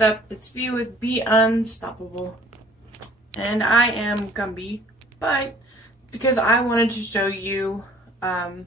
what's up? It's B with Be Unstoppable. And I am Gumby, but because I wanted to show you, there's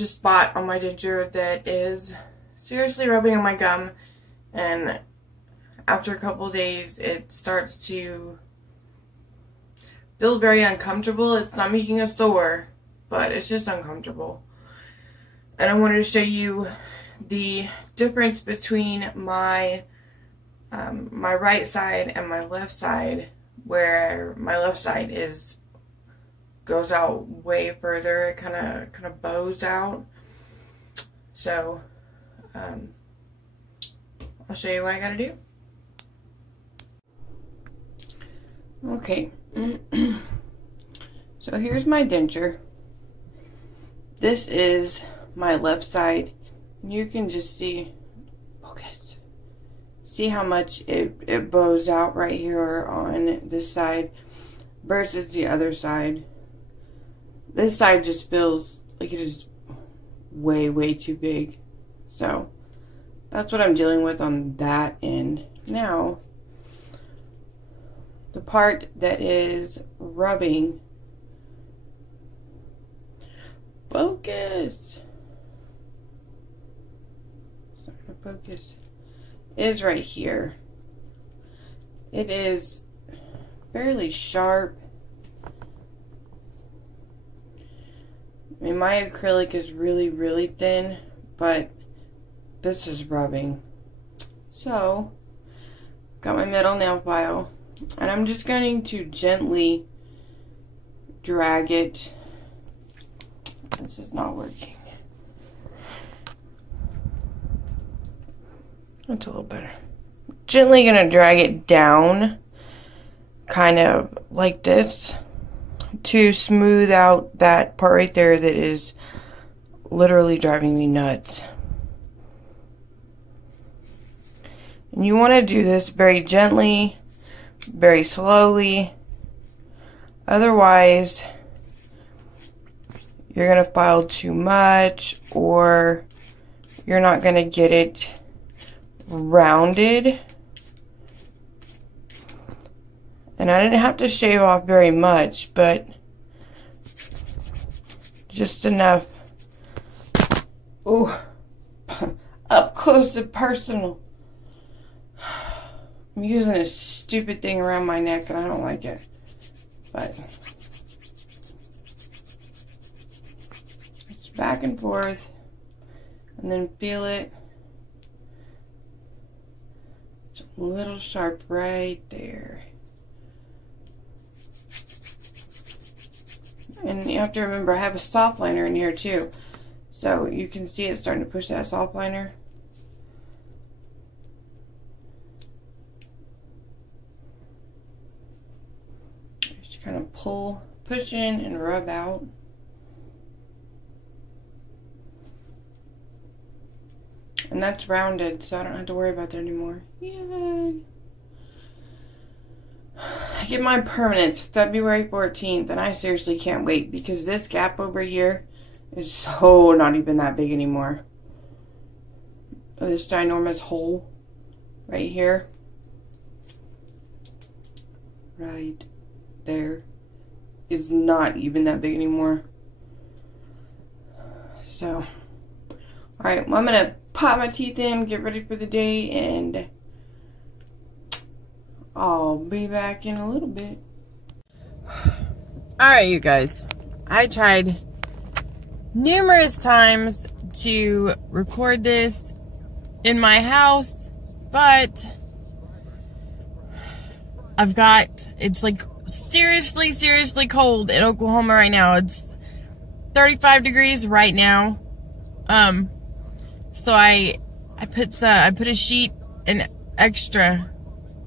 a spot on my denture that is seriously rubbing on my gum, and after a couple days it starts to feel very uncomfortable. It's not making a sore, but it's just uncomfortable. And I wanted to show you the difference between my my right side and my left side, where my left side goes out way further. It kind of bows out. So I'll show you what I gotta do. Okay. So here's my denture. This is my left side. You can just see, focus. See how much it bows out right here on this side versus the other side. This side just feels like it is way too big. So that's what I'm dealing with on that end. Now, the part that is rubbing, focus. Focus is right here. It is fairly sharp. I mean, my acrylic is really thin, but this is rubbing. So, got my metal nail file, and I'm just going to gently drag it. This is not working. That's a little better. Gently gonna drag it down, kind of like this, to smooth out that part right there that is literally driving me nuts. And you want to do this very gently, very slowly. Otherwise, you're gonna file too much, or you're not gonna get it rounded. And I didn't have to shave off very much, but just enough. Ooh, up close and personal. I'm using this stupid thing around my neck and I don't like it, but it's back and forth, and then feel it. A little sharp right there. And you have to remember, I have a soft liner in here too. So you can see it starting to push that soft liner. Just kind of push in and rub out. And that's rounded, so I don't have to worry about that anymore. Yay! I get my permanents February 14th, and I seriously can't wait, because this gap over here is so not even that big anymore. This ginormous hole right here, right there, is not even that big anymore. So, alright, well, I'm gonna pop my teeth in, get ready for the day, and I'll be back in a little bit. Alright, you guys. I tried numerous times to record this in my house, but it's like seriously cold in Oklahoma right now. It's 35 degrees right now. So I put a sheet, an extra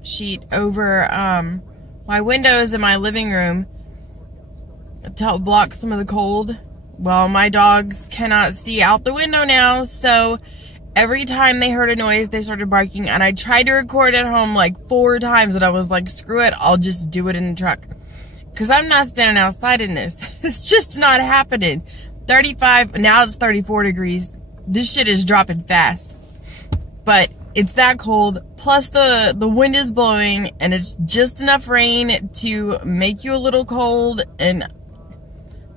sheet over my windows in my living room to help block some of the cold. Well, my dogs cannot see out the window now, so every time they heard a noise, they started barking, and I tried to record at home like 4 times, and I was like, screw it, I'll just do it in the truck. Because I'm not standing outside in this. It's just not happening. 35, now it's 34 degrees. This shit is dropping fast. But It's that cold, plus the wind is blowing, and it's just enough rain to make you a little cold, and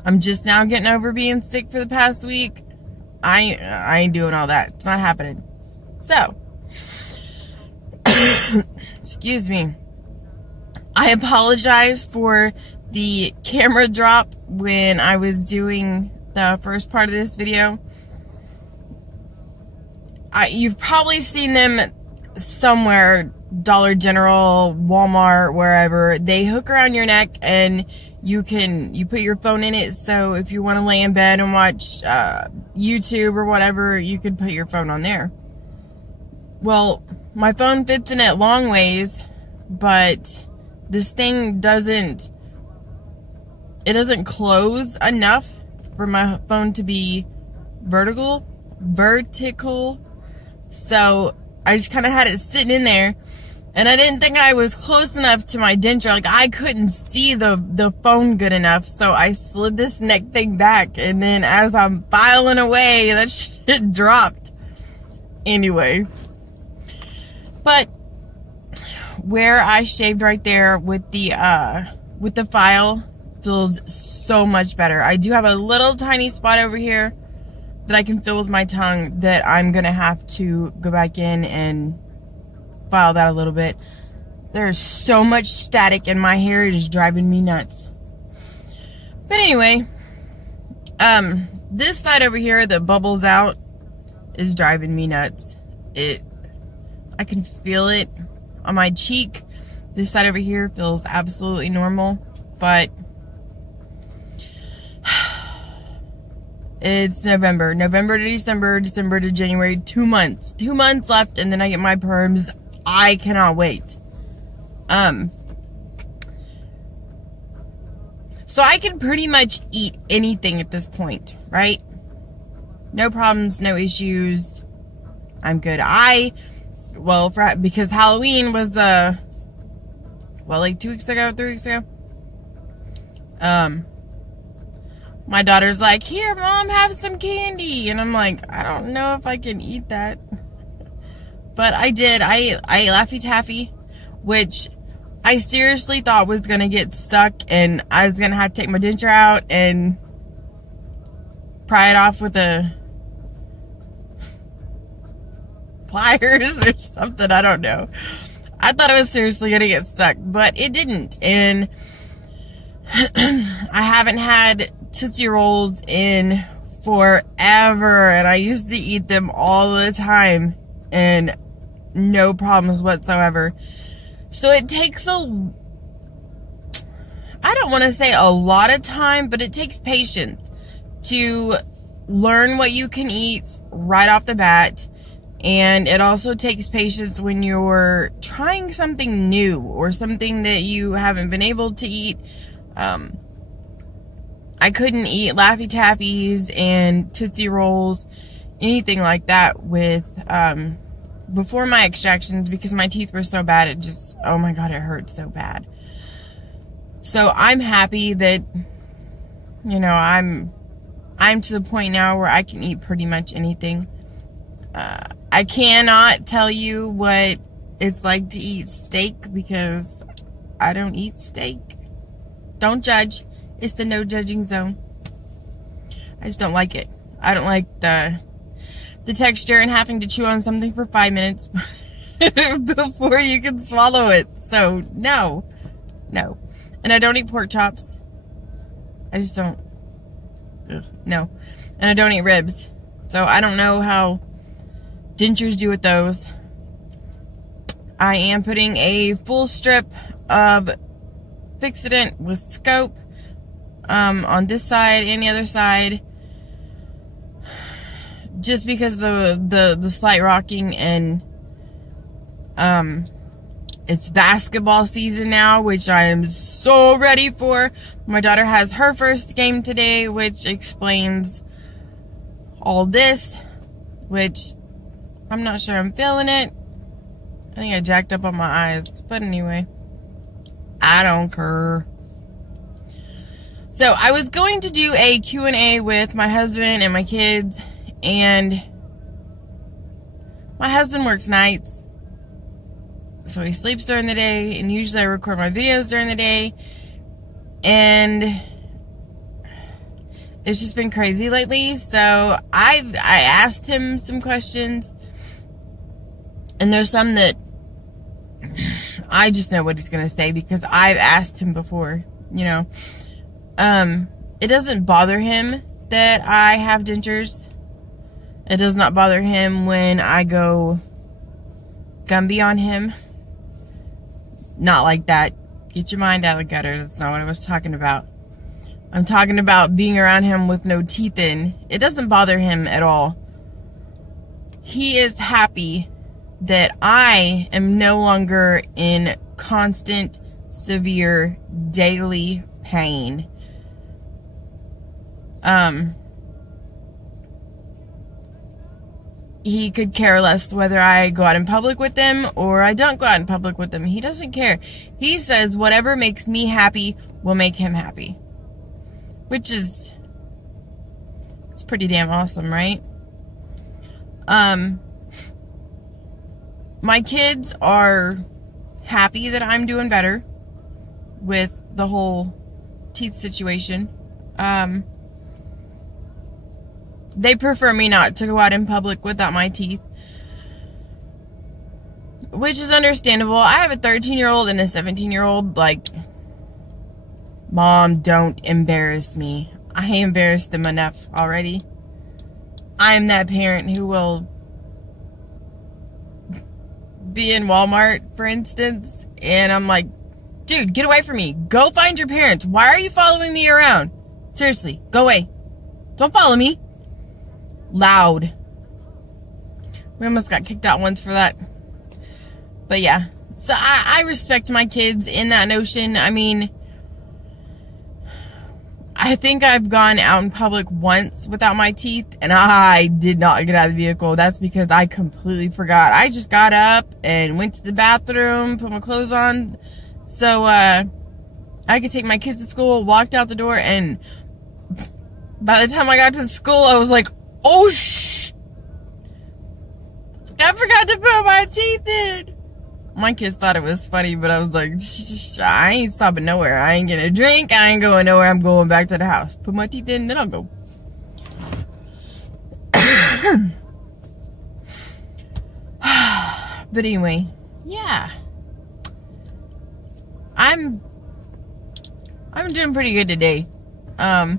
I'm just now getting over being sick for the past week. I ain't doing all that. It's not happening. So, excuse me. I apologize for the camera drop when I was doing the first part of this video. You've probably seen them somewhere, Dollar General, Walmart, wherever. They hook around your neck and you put your phone in it, so if you want to lay in bed and watch YouTube or whatever, you can put your phone on there. Well, my phone fits in it long ways, but this thing doesn't close enough for my phone to be vertical. So I just kind of had it sitting in there, and I didn't think I was close enough to my denture. Like, I couldn't see the phone good enough, so I slid this neck thing back, and then as I'm filing away, that shit dropped. Anyway, but where I shaved right there with the file feels so much better. I do have a little tiny spot over here that I can feel with my tongue that I'm gonna have to go back in and file that a little bit. There's so much static in my hair, it is driving me nuts. But anyway, this side over here that bubbles out is driving me nuts. I can feel it on my cheek. This side over here feels absolutely normal, but it's November to December, December to January, 2 months. 2 months left, and then I get my perms. I cannot wait. So I can pretty much eat anything at this point, right? No problems, no issues. I'm good. Because Halloween was, like 2 weeks ago, 3 weeks ago. My daughter's like, here, Mom, have some candy. And I'm like, I don't know if I can eat that. But I did. I ate Laffy Taffy, which I seriously thought was going to get stuck. And I was going to have to take my denture out and pry it off with the pliers or something. I don't know. I thought it was seriously going to get stuck, but it didn't. And I haven't had Tootsie Rolls in forever, and I used to eat them all the time and no problems whatsoever. So it takes I don't want to say a lot of time, but it takes patience to learn what you can eat right off the bat. And it also takes patience when you're trying something new or something that you haven't been able to eat. I couldn't eat Laffy Taffies and Tootsie Rolls, anything like that with, before my extractions, because my teeth were so bad, it just, oh my God, it hurt so bad. So I'm happy that, you know, I'm to the point now where I can eat pretty much anything. I cannot tell you what it's like to eat steak because I don't eat steak. Don't judge. It's the no judging zone. I just don't like it. I don't like the texture and having to chew on something for 5 minutes before you can swallow it. So no. And I don't eat pork chops. I just don't. No. And I don't eat ribs. So I don't know how dentures do with those. I am putting a full strip of Fixodent with scope on this side and the other side, just because the slight rocking, and it's basketball season now, which I am so ready for. My daughter has her first game today, which explains all this, which I'm not sure I'm feeling it. I think I jacked up on my eyes, but anyway, I don't care. So I was going to do a Q&A with my husband and my kids, and My husband works nights, so he sleeps during the day, and usually I record my videos during the day, and it's just been crazy lately. So I asked him some questions, and there's some that I just know what he's gonna say because I've asked him before, you know. It doesn't bother him that I have dentures. It does not bother him when I go Gumby on him. Not like that. Get your mind out of the gutter. That's not what I was talking about. I'm talking about being around him with no teeth in. It doesn't bother him at all. He is happy that I am no longer in constant, severe, daily pain. He could care less whether I go out in public with them or I don't go out in public with them. He doesn't care. He says whatever makes me happy will make him happy. Which is, it's pretty damn awesome, right? My kids are happy that I'm doing better with the whole teeth situation. They prefer me not to go out in public without my teeth, which is understandable. I have a 13-year-old and a 17-year-old. Like, Mom, don't embarrass me. I embarrassed them enough already. I'm that parent who will be in Walmart, for instance, and I'm like, dude, get away from me. Go find your parents. Why are you following me around? Seriously, go away. Don't follow me. Loud. We almost got kicked out once for that. But yeah, so I respect my kids in that notion. I mean, I think I've gone out in public once without my teeth, and I did not get out of the vehicle. That's because I completely forgot. I just got up and went to the bathroom, put my clothes on, so I could take my kids to school, walked out the door, and by the time I got to school, I was like, oh, I forgot to put my teeth in. My kids thought it was funny, but I was like, I ain't stopping nowhere. I ain't getting a drink. I ain't going nowhere. I'm going back to the house. Put my teeth in, then I'll go. But anyway, yeah. I'm doing pretty good today. My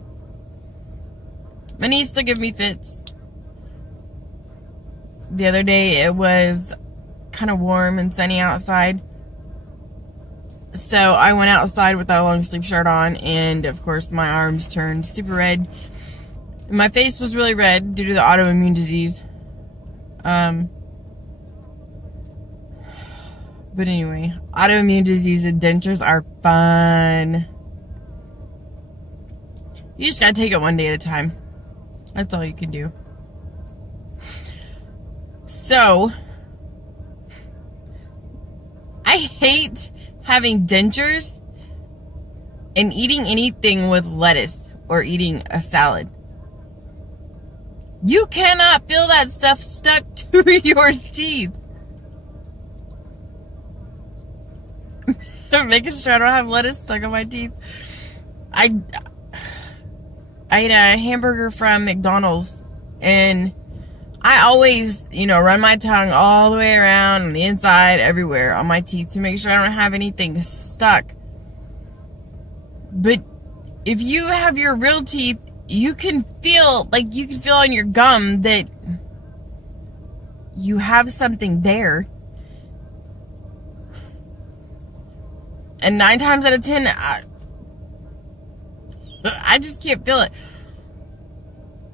niece still give me fits. The other day it was kind of warm and sunny outside, so I went outside without a long sleeve shirt on, and of course my arms turned super red. My face was really red due to the autoimmune disease. But anyway, autoimmune disease and dentures are fun. You just gotta take it one day at a time. That's all you can do. So, I hate having dentures and eating anything with lettuce or eating a salad. You cannot feel that stuff stuck to your teeth. I'm making sure I don't have lettuce stuck on my teeth. I ate a hamburger from McDonald's, and I always, you know, run my tongue all the way around on the inside, everywhere on my teeth to make sure I don't have anything stuck. But if you have your real teeth, you can feel, like, you can feel on your gum that you have something there. And 9 times out of 10, I just can't feel it.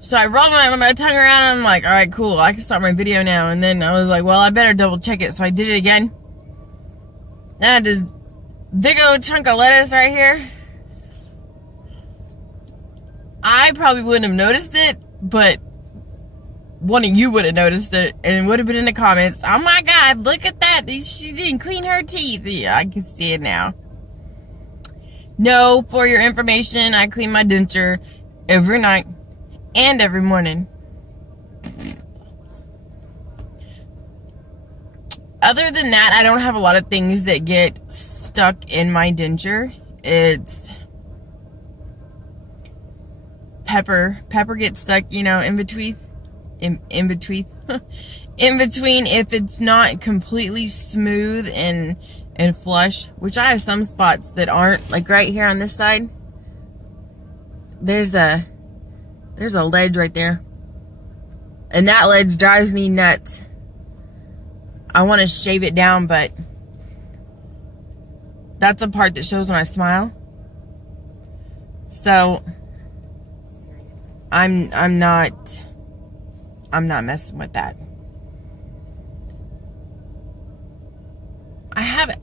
So I rolled my tongue around, and I'm like, alright, cool, I can start my video now. And then I was like, well, I better double check it. So I did it again. Then I had this big old chunk of lettuce right here. I probably wouldn't have noticed it, but one of you would have noticed it, and it would have been in the comments, oh my god, look at that, she didn't clean her teeth. Yeah, I can see it now. No, for your information, I clean my denture every night and every morning. Other than that, I don't have a lot of things that get stuck in my denture. It's pepper. Pepper gets stuck, you know, in between. In between. In between, if it's not completely smooth and flush, which I have some spots that aren't, like right here on this side. There's a ledge right there. And that ledge drives me nuts. I want to shave it down, but that's the part that shows when I smile. So I'm not messing with that. I haven't.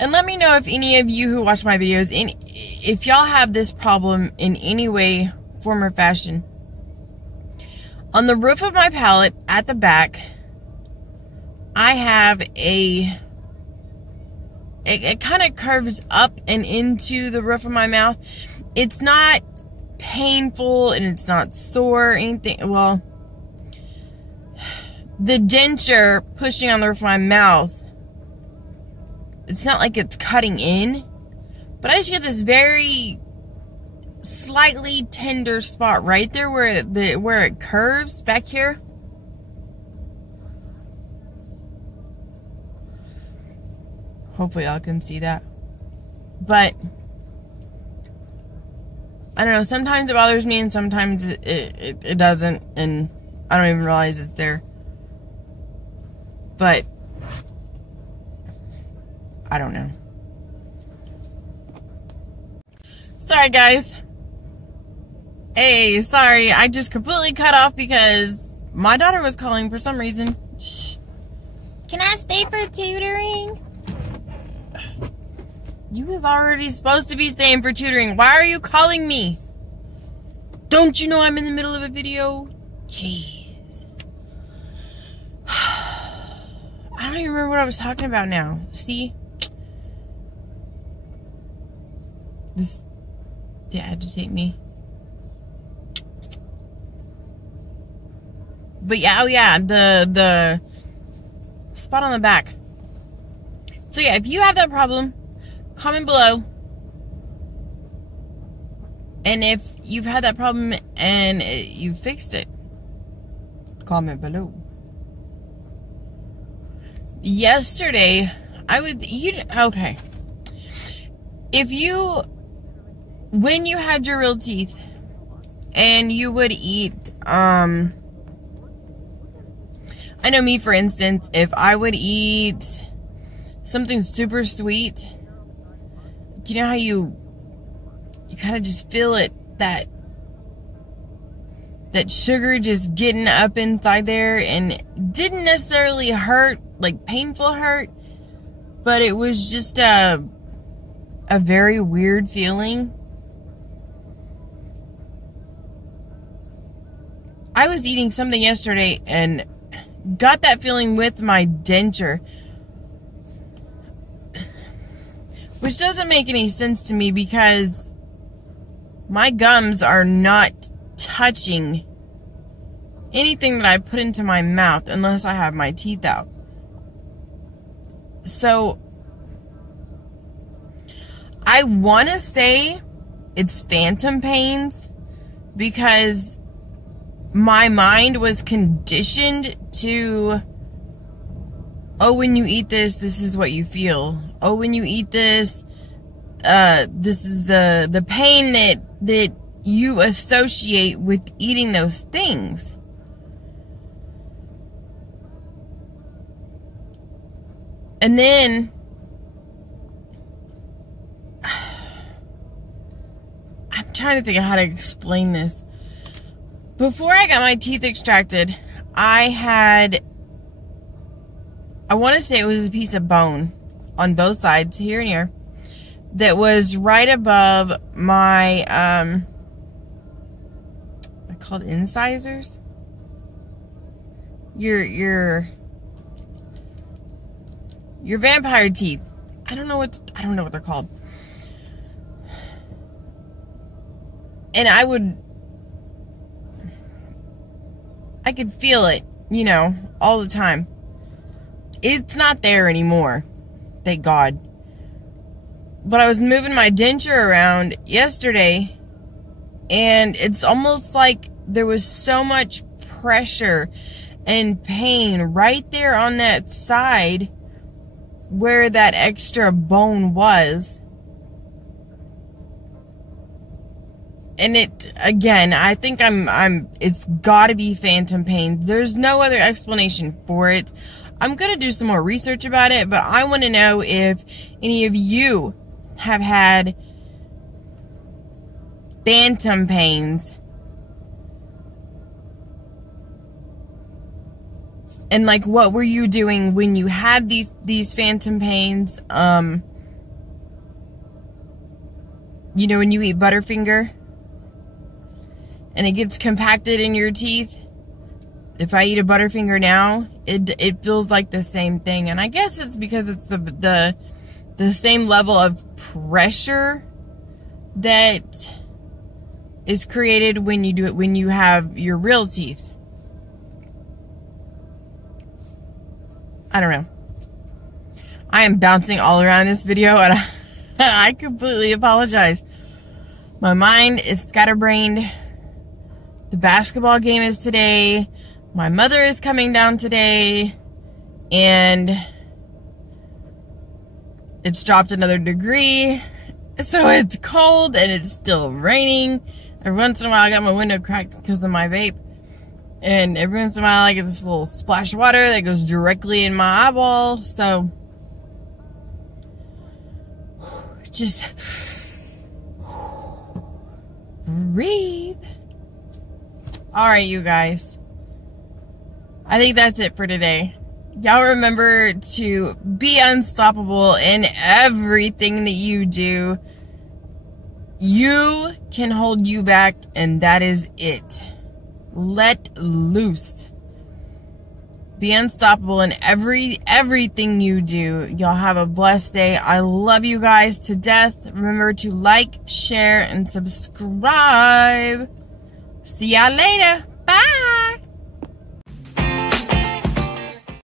And let me know if any of you who watch my videos, if y'all have this problem in any way, form, or fashion. On the roof of my palate, at the back, I have it kind of curves up and into the roof of my mouth. It's not painful and it's not sore or anything. Well, the denture pushing on the roof of my mouth, it's not like it's cutting in, but I just get this very slightly tender spot right there where it curves back here. Hopefully y'all can see that. But I don't know, sometimes it bothers me and sometimes it doesn't, and I don't even realize it's there. But I don't know. Sorry guys. Hey, sorry, I just completely cut off because my daughter was calling for some reason. Shh. Can I stay for tutoring? You was already supposed to be staying for tutoring. Why are you calling me? Don't you know I'm in the middle of a video? Jeez. I don't even remember what I was talking about now. See? This, they agitate me. But yeah, oh yeah, the spot on the back. So yeah, if you have that problem, comment below. And if you've had that problem and you fixed it, comment below. Yesterday, okay. When you had your real teeth and you would eat, I know me, for instance, if I would eat something super sweet, you know how you kind of just feel it, that sugar just getting up inside there, and it didn't necessarily hurt, like painful hurt, but it was just a very weird feeling. I was eating something yesterday and got that feeling with my denture, which doesn't make any sense to me because my gums are not touching anything that I put into my mouth unless I have my teeth out. So I want to say it's phantom pains because my mind was conditioned to, oh, when you eat this, this is what you feel. Oh, when you eat this, this is the pain that you associate with eating those things. And then I'm trying to think of how to explain this. Before I got my teeth extracted, I want to say it was a piece of bone on both sides, here and here, that was right above my, they're called incisors? Your vampire teeth. I don't know what they're called. And I could feel it, you know, all the time. it's not there anymore. Thank God. But I was moving my denture around yesterday, and it's almost like there was so much pressure and pain right there on that side where that extra bone was. And it, again, I think it's gotta be phantom pain. There's no other explanation for it. I'm gonna do some more research about it, but I want to know if any of you have had phantom pains. And like, what were you doing when you had these phantom pains? You know, when you eat Butterfinger and it gets compacted in your teeth. If I eat a Butterfinger now, it feels like the same thing. And I guess it's because it's the same level of pressure that is created when you do it, when you have your real teeth. I don't know. I am bouncing all around this video, and I completely apologize. My mind is scatterbrained. The basketball game is today. My mother is coming down today, and it's dropped another degree, so it's cold and it's still raining. Every once in a while I got my window cracked because of my vape, and every once in a while I get this little splash of water that goes directly in my eyeball. So just breathe. Alright, you guys, I think that's it for today. Y'all remember to be unstoppable in everything that you do. You can hold you back, and that is it. Let loose. Be unstoppable in everything you do. Y'all have a blessed day. I love you guys to death. Remember to like, share, and subscribe. See y'all later.